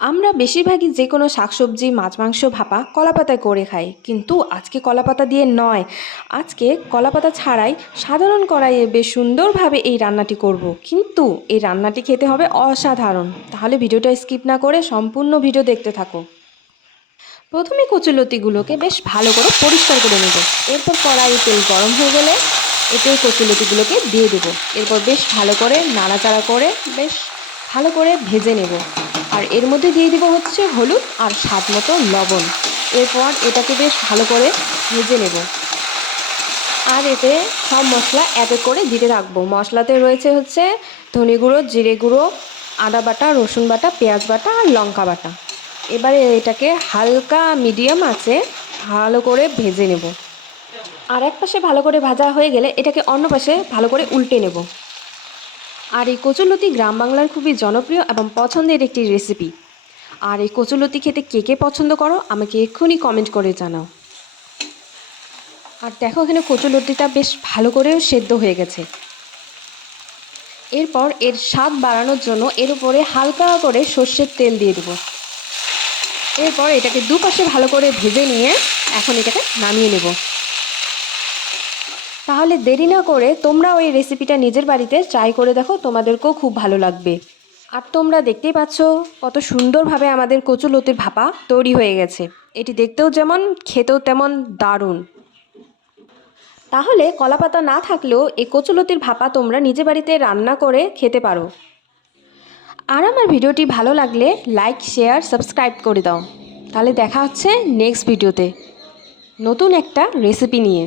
আমরা বেশিরভাগই যে কোনো শাকসবজি, মাছ, মাংস, ভাপা কলাপাতায় করে খাই। কিন্তু আজকে কলাপাতা দিয়ে নয়। আজকে কলাপাতা ছাড়াই সাধারণ কড়াইয়ে বেশ সুন্দরভাবে এই রান্নাটি করব। কিন্তু এই রান্নাটি খেতে হবে অসাধারণ। তাহলে ভিডিওটা স্কিপ না করে সম্পূর্ণ ভিডিও দেখতে থাকো। প্রথমে কচুলতিগুলোকে বেশ ভালো করে পরিষ্কার করে নেব। এরপর কড়াই তেল গরম হয়ে গেলে এতে কচুলতিগুলোকে দিয়ে দেবো। এরপর বেশ ভালো করে নাড়াচাড়া করে বেশ ভালো করে ভেজে নেব। আর এর মধ্যে দিয়ে দিব হচ্ছে হলুদ আর স্বাদ মতো লবণ। এরপর এটাকে বেশ ভালো করে ভেজে নেব। আর এতে সব মশলা এক এক করে দিতে থাকব মশলাতে রয়েছে হচ্ছে ধনে গুঁড়ো, জিরে গুঁড়ো, আদা বাটা, রসুন বাটা, পেঁয়াজ বাটা আর লঙ্কা বাটা। এবারে এটাকে হালকা মিডিয়াম আছে ভালো করে ভেজে নেব। আর এক পাশে ভালো করে ভাজা হয়ে গেলে এটাকে অন্য পাশে ভালো করে উল্টে নেব। আর এই কচুলতি গ্রাম বাংলার খুবই জনপ্রিয় এবং পছন্দের একটি রেসিপি আর এই কচুলতি খেতে কে কে পছন্দ করো, আমাকে এক্ষুনি কমেন্ট করে জানাও। আর দেখো এখানে কচুলতিটা বেশ ভালো করেও সেদ্ধ হয়ে গেছে। এরপর এর স্বাদ বাড়ানোর জন্য এর উপরে হালকা করে সর্ষের তেল দিয়ে দেবো। এরপর এটাকে দুপাশে ভালো করে ভেজে নিয়ে এখন এটাকে নামিয়ে নেব। তাহলে দেরি না করে তোমরা ওই রেসিপিটা নিজের বাড়িতে ট্রাই করে দেখো, তোমাদেরকেও খুব ভালো লাগবে। আর তোমরা দেখতেই পাচ্ছ কত সুন্দরভাবে আমাদের কচুলতির ভাপা তৈরি হয়ে গেছে। এটি দেখতেও যেমন, খেতেও তেমন দারুণ। তাহলে কলাপাতা না থাকলেও এই কচুলতির ভাপা তোমরা নিজে বাড়িতে রান্না করে খেতে পারো। আর আমার ভিডিওটি ভালো লাগলে লাইক শেয়ার সাবস্ক্রাইব করে দাও। তাহলে দেখা হচ্ছে নেক্সট ভিডিওতে নতুন একটা রেসিপি নিয়ে।